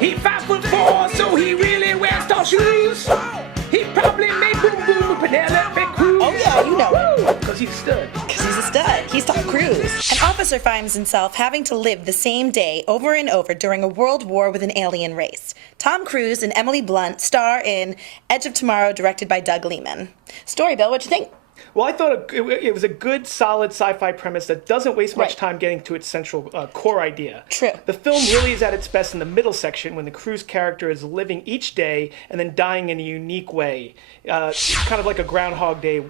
He 5'4", so he really wears tall shoes. He probably made boom boom with Penelope Cruz. Oh yeah, you know it. Because he's a stud. Because he's a stud. He's Tom Cruise. An officer finds himself having to live the same day over and over during a world war with an alien race. Tom Cruise and Emily Blunt star in Edge of Tomorrow, directed by Doug Liman. Story, Bill, what'd you think? Well, I thought it was a good, solid sci-fi premise that doesn't waste much time getting to its central core idea. True. The film really is at its best in the middle section when the Cruise character is living each day and then dying in a unique way. It's kind of like a Groundhog Day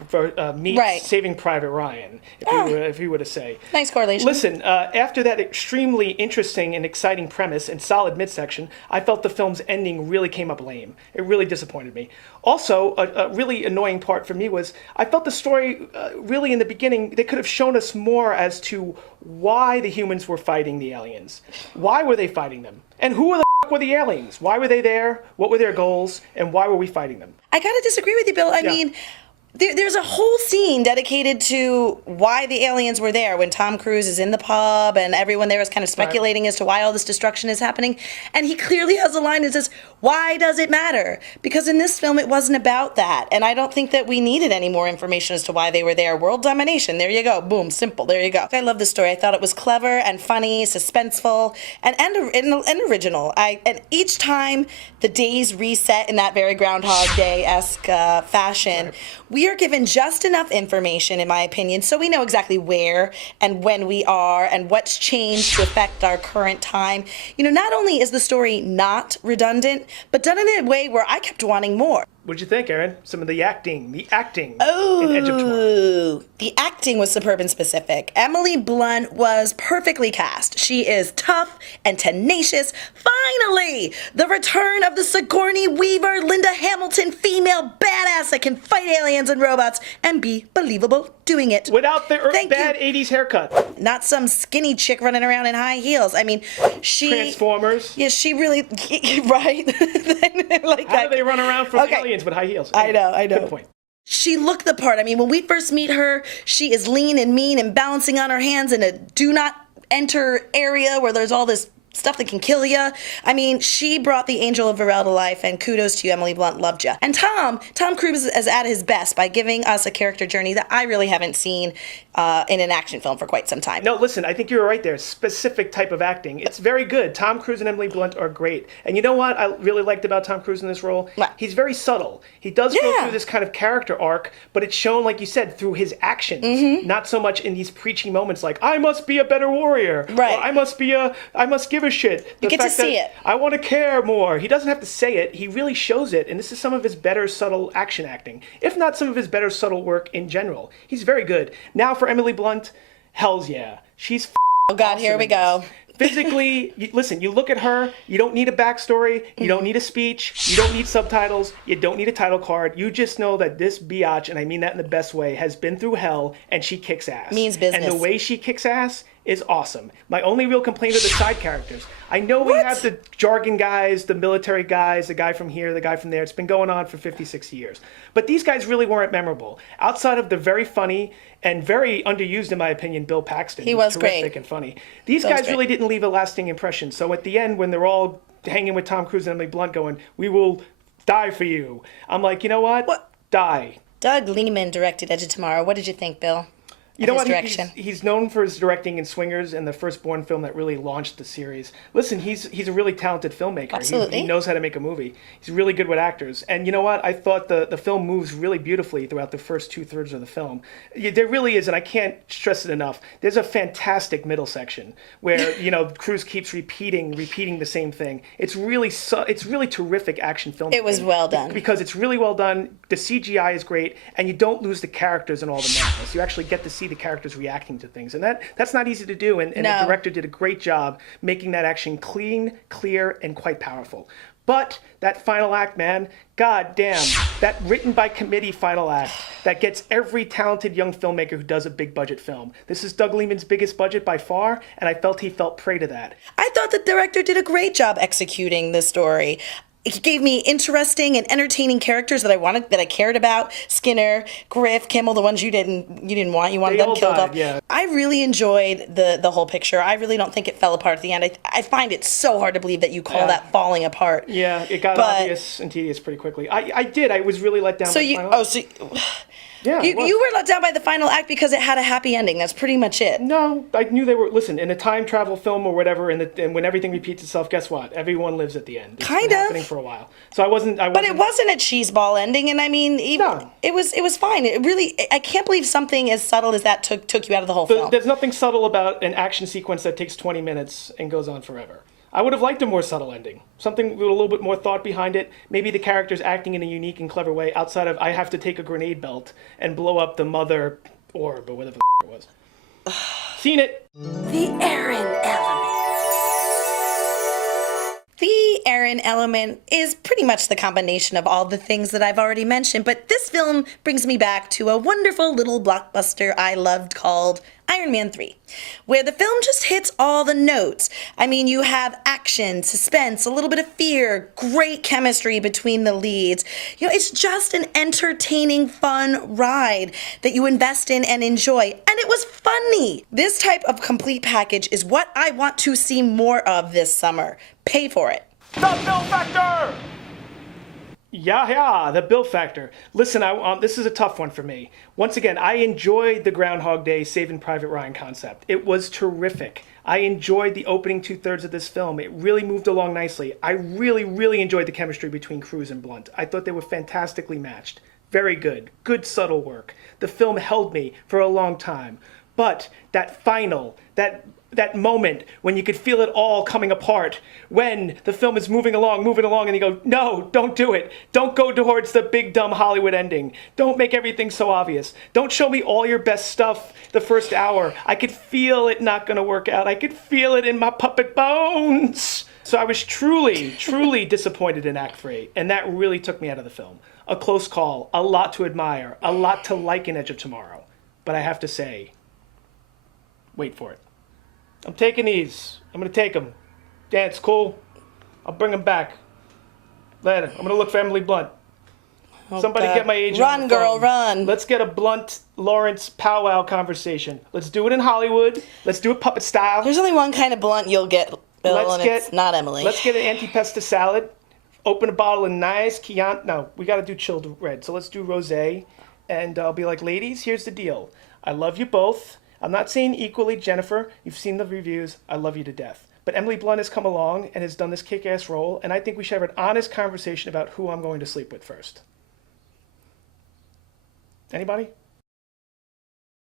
meets Saving Private Ryan, if you were to say. Nice correlation. Listen, after that extremely interesting and exciting premise and solid midsection, I felt the film's ending really came up lame. It really disappointed me. Also, a really annoying part for me was I felt the story really in the beginning, they could have shown us more as to why the humans were fighting the aliens. Why were they fighting them? And who the f*** were the aliens? Why were they there? What were their goals? And why were we fighting them? I gotta disagree with you, Bill. I mean, there's a whole scene dedicated to why the aliens were there when Tom Cruise is in the pub and everyone there is kind of speculating as to why all this destruction is happening. And he clearly has a line that says, why does it matter? Because in this film, it wasn't about that. And I don't think that we needed any more information as to why they were there. World domination. There you go. Boom. Simple. There you go. I love this story. I thought it was clever and funny, suspenseful, and original. And each time the days reset in that very Groundhog Day-esque fashion, we are given just enough information, in my opinion, so we know exactly where and when we are and what's changed to affect our current time. You know, not only is the story not redundant, but done in a way where I kept wanting more. What'd you think, Erin? Some of the acting in Edge of Tomorrow. Oh, the acting was superb and specific. Emily Blunt was perfectly cast. She is tough and tenacious. Finally, the return of the Sigourney Weaver, Linda Hamilton female badass that can fight aliens and robots and be believable doing it. Without the bad 80s haircut. Not some skinny chick running around in high heels. I mean, she... Transformers. Yeah, she really... Right? Like How do they run around from aliens with high heels? Anyway, I know. Good point. She looked the part. I mean, when we first meet her, she is lean and mean and balancing on her hands in a do not enter area where there's all this stuff that can kill you. I mean, she brought the angel of Varel to life, and kudos to you, Emily Blunt. Loved you. And Tom Cruise is at his best by giving us a character journey that I really haven't seen in an action film for quite some time. No, listen, I think you were right there. Specific type of acting. It's very good. Tom Cruise and Emily Blunt are great. And you know what I really liked about Tom Cruise in this role? What? He's very subtle. He does go through this kind of character arc, but it's shown, like you said, through his actions. Not so much in these preachy moments like, I must be a better warrior. Right. Or I must give a shit. You get to see it. I want to care more. He doesn't have to say it. He really shows it. And this is some of his better subtle action acting, if not some of his better subtle work in general. He's very good. Now for Emily Blunt, hells yeah. She's oh God, awesome here we go. Physically, listen, you look at her, you don't need a backstory, you don't need a speech, you don't need subtitles, you don't need a title card. You just know that this biatch, and I mean that in the best way, has been through hell and she kicks ass. Means business. And the way she kicks ass is awesome. My only real complaint are the side characters. I know we have the jargon guys, the military guys, the guy from here, the guy from there. It's been going on for 50, 60 years. But these guys really weren't memorable. Outside of the very funny and very underused, in my opinion, Bill Paxton. He was terrific great and funny. These guys really didn't leave a lasting impression. So at the end, when they're all hanging with Tom Cruise and Emily Blunt going, we will die for you. I'm like, you know what? Die. Doug Liman directed Edge of Tomorrow. What did you think, Bill? You know what? He's known for his directing in Swingers and the Firstborn film that really launched the series. Listen, he's a really talented filmmaker. Absolutely. He knows how to make a movie. He's really good with actors. And you know what? I thought the film moves really beautifully throughout the first 2/3 of the film. There really is, and I can't stress it enough. There's a fantastic middle section where Cruise keeps repeating the same thing. It's really terrific action filmmaking. It was well done because it's really well done. The CGI is great, and you don't lose the characters and all the madness. You actually get to see the characters reacting to things, and that's not easy to do, and the director did a great job making that action clean, clear, and quite powerful. But that final act, man, god damn, that written by committee final act that gets every talented young filmmaker who does a big budget film. This is Doug Liman's biggest budget by far, and I felt he fell prey to that. I thought the director did a great job executing the story. It gave me interesting and entertaining characters that I cared about. Skinner, Griff, Kimmel, the ones you didn't want. You wanted They them all killed died, off. yeah. I really enjoyed the whole picture. I really don't think it fell apart at the end. I find it so hard to believe that you call that falling apart. Yeah, it got obvious and tedious pretty quickly. I was really let down by the final act. Yeah, you were let down by the final act because it had a happy ending. That's pretty much it. No, I knew they were. Listen, in a time travel film or whatever, and when everything repeats itself, guess what? Everyone lives at the end. It's Kind been of. happening for a while. So I wasn't. But it wasn't a cheeseball ending, and I mean, it was fine. It really, I can't believe something as subtle as that took you out of the whole film. There's nothing subtle about an action sequence that takes 20 minutes and goes on forever. I would have liked a more subtle ending. Something with a little bit more thought behind it. Maybe the characters acting in a unique and clever way outside of I have to take a grenade belt and blow up the mother orb or whatever the it was. Seen it. The Erin element. The Erin element is pretty much the combination of all the things that I've already mentioned, but this film brings me back to a wonderful little blockbuster I loved called Iron Man 3, where the film just hits all the notes. I mean, you have action, suspense, a little bit of fear, great chemistry between the leads. You know, it's just an entertaining, fun ride that you invest in and enjoy. And it was funny. This type of complete package is what I want to see more of this summer. Pay for it. The Bill Factor! Yeah, the Bill Factor. Listen, this is a tough one for me. Once again, I enjoyed the Groundhog Day Saving Private Ryan concept. It was terrific. I enjoyed the opening 2/3 of this film. It really moved along nicely. I really, really enjoyed the chemistry between Cruise and Blunt. I thought they were fantastically matched. Very good. Good subtle work. The film held me for a long time. But that final, that moment when you could feel it all coming apart, when the film is moving along, and you go, no, don't do it. Don't go towards the big, dumb Hollywood ending. Don't make everything so obvious. Don't show me all your best stuff the first hour. I could feel it not going to work out. I could feel it in my puppet bones. So I was truly, truly disappointed in Act 3, and that really took me out of the film. A close call, a lot to admire, a lot to like in Edge of Tomorrow. But I have to say, wait for it. I'm taking these. I'm going to take them. Dance, cool. I'll bring them back. Later. I'm going to look for Emily Blunt. Somebody get my agent. Run, on the girl, phone. run. Let's get a Blunt Lawrence powwow conversation. Let's do it in Hollywood. Let's do it puppet style. There's only one kind of Blunt you'll get, Bill, it's not Emily. Let's get an antipesta salad. Open a bottle of nice Chianti. No, we got to do chilled red. So let's do rosé. And I'll be like, ladies, here's the deal. I love you both. I'm not saying equally, Jennifer. You've seen the reviews. I love you to death. But Emily Blunt has come along and has done this kick-ass role, and I think we should have an honest conversation about who I'm going to sleep with first. Anybody?